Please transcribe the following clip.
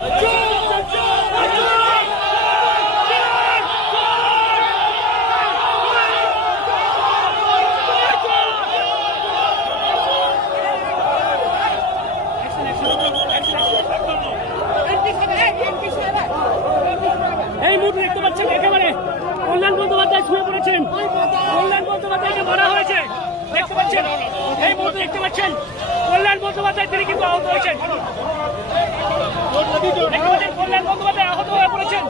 এই মুহূর্তে দেখতে পাচ্ছেন একেবারে কল্যাণ বন্দ্যোপাধ্যায় শুয়ে পড়েছেন। কল্যাণ বন্দ্যোপাধ্যায়কে মারা হয়েছে দেখতে পাচ্ছেন। এই মুহূর্তে দেখতে পাচ্ছেন কল্যাণ বন্দ্যোপাধ্যায় তিনি কিন্তু আহত হয়েছেন। কল্যাণ বন্দ্যোপাধ্যায় আহত হয়ে পড়েছেন।